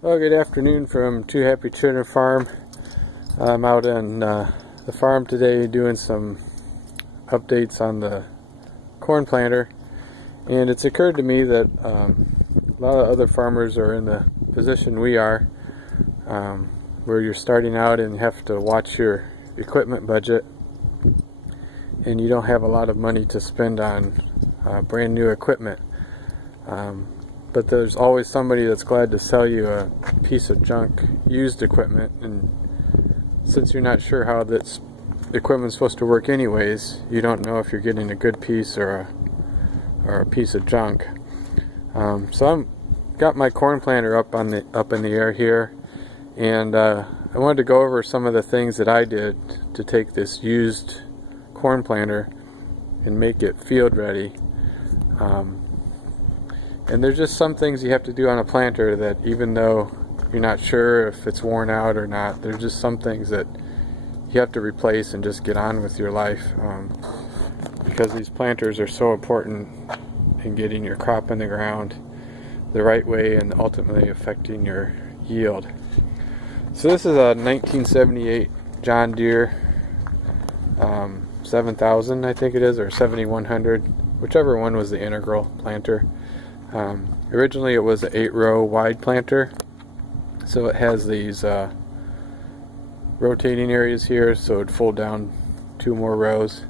Well, good afternoon from Two Happy Children Farm. I'm out on the farm today doing some updates on the corn planter, and it's occurred to me that a lot of other farmers are in the position we are, where you're starting out and you have to watch your equipment budget, and you don't have a lot of money to spend on brand new equipment. But there's always somebody that's glad to sell you a piece of junk used equipment, and since you're not sure how this equipment's supposed to work anyways, you don't know if you're getting a good piece or a piece of junk. So I'm got my corn planter up in the air here, and I wanted to go over some of the things that I did to take this used corn planter and make it field ready. And there's just some things you have to do on a planter that, even though you're not sure if it's worn out or not, there's just some things that you have to replace and just get on with your life, because these planters are so important in getting your crop in the ground the right way and ultimately affecting your yield. So this is a 1978 John Deere 7000, I think it is, or 7100, whichever one was the integral planter. Originally it was an 8-row wide planter, so it has these rotating areas here, so it'd fold down 2 more rows.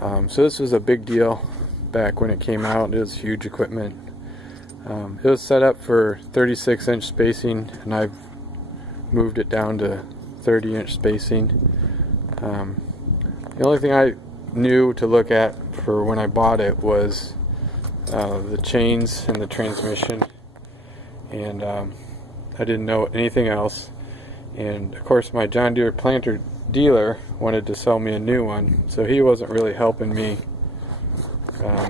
So this was a big deal back when it came out. It was huge equipment. It was set up for 36-inch spacing, and I've moved it down to 30-inch spacing. The only thing I knew to look at for when I bought it was the chains and the transmission, and I didn't know anything else. And of course my John Deere planter dealer wanted to sell me a new one, so he wasn't really helping me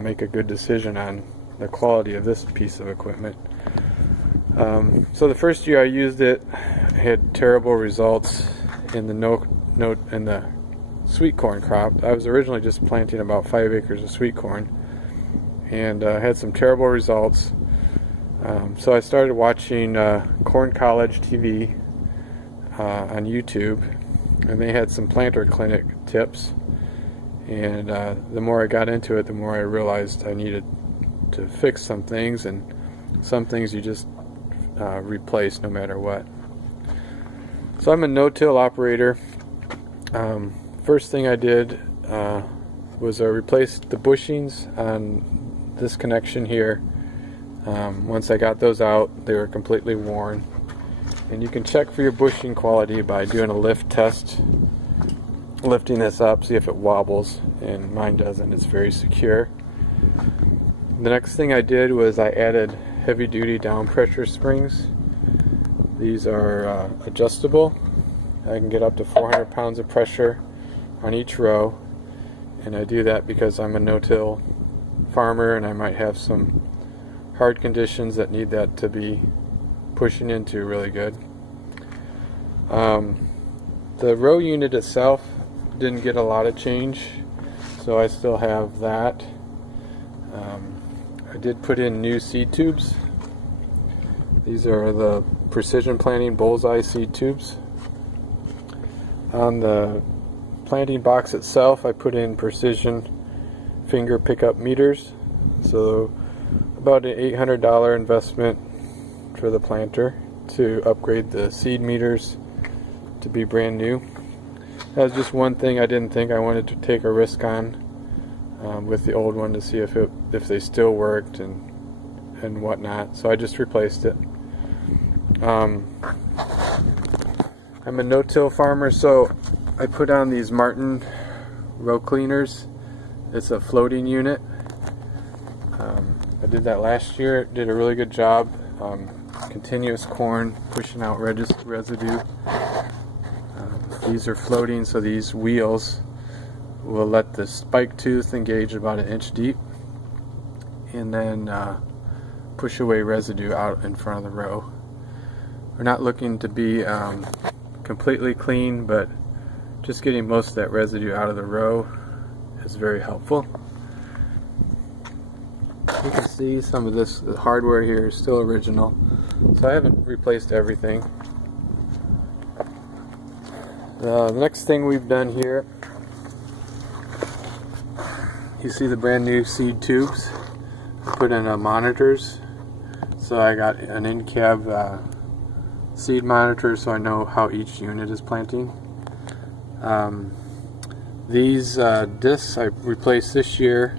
make a good decision on the quality of this piece of equipment. So the first year I used it, I had terrible results in the sweet corn crop. I was originally just planting about 5 acres of sweet corn, and had some terrible results. So I started watching Corn College TV on YouTube, and they had some planter clinic tips, and the more I got into it, the more I realized I needed to fix some things, and some things you just replace no matter what. So I'm a no-till operator. First thing I did was I replaced the bushings on this connection here. Once I got those out, they were completely worn, and you can check for your bushing quality by doing a lift test, lifting this up, see if it wobbles, and mine doesn't. It's very secure. The next thing I did was I added heavy duty down pressure springs. These are adjustable. I can get up to 400 pounds of pressure on each row, and I do that because I'm a no-till farmer and I might have some hard conditions that need that to be pushing into really good. The row unit itself didn't get a lot of change, so I still have that. I did put in new seed tubes. These are the Precision Planting Bullseye seed tubes. On the planting box itself, I put in precision finger pickup meters, so about an $800 investment for the planter to upgrade the seed meters to be brand new. That was just one thing I didn't think I wanted to take a risk on with the old one, to see if they still worked and whatnot, so I just replaced it. I'm a no-till farmer, so I put on these Martin row cleaners. It's a floating unit. I did that last year. It did a really good job. Continuous corn, pushing out residue. These are floating, so these wheels will let the spike tooth engage about 1 inch deep, and then push away residue out in front of the row. We're not looking to be completely clean, but just getting most of that residue out of the row is very helpful. You can see some of this hardware here is still original. So I haven't replaced everything. The next thing we've done here, you see the brand new seed tubes. I put in monitors. So I got an in-cab seed monitor so I know how each unit is planting. These discs I replaced this year.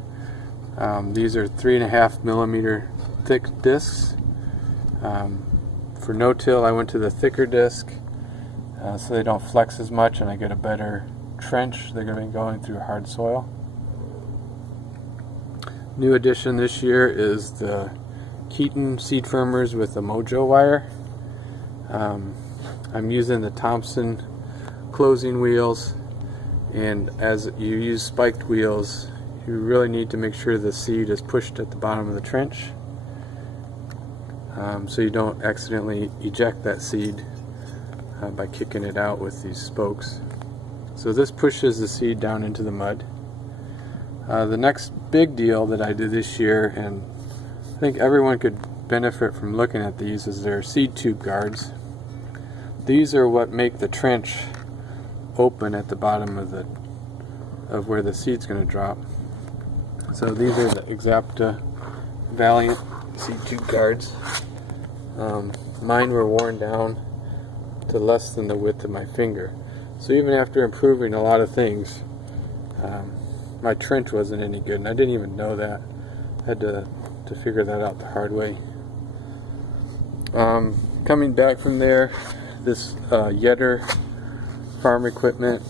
These are 3.5 millimeter thick discs. For no-till I went to the thicker disc so they don't flex as much and I get a better trench. They're going to be going through hard soil. New addition this year is the Keaton seed firmers with the Mojo wire. I'm using the Thompson closing wheels, and as you use spiked wheels you really need to make sure the seed is pushed at the bottom of the trench so you don't accidentally eject that seed by kicking it out with these spokes. So this pushes the seed down into the mud. The next big deal that I did this year, and I think everyone could benefit from looking at these, is their seed tube guards. These are what make the trench open at the bottom of where the seed's going to drop. So these are the Exapta Valiant seed tube guards. Mine were worn down to less than the width of my finger. So even after improving a lot of things, my trench wasn't any good, and I didn't even know that. I had to figure that out the hard way. Coming back from there, this Yetter farm equipment,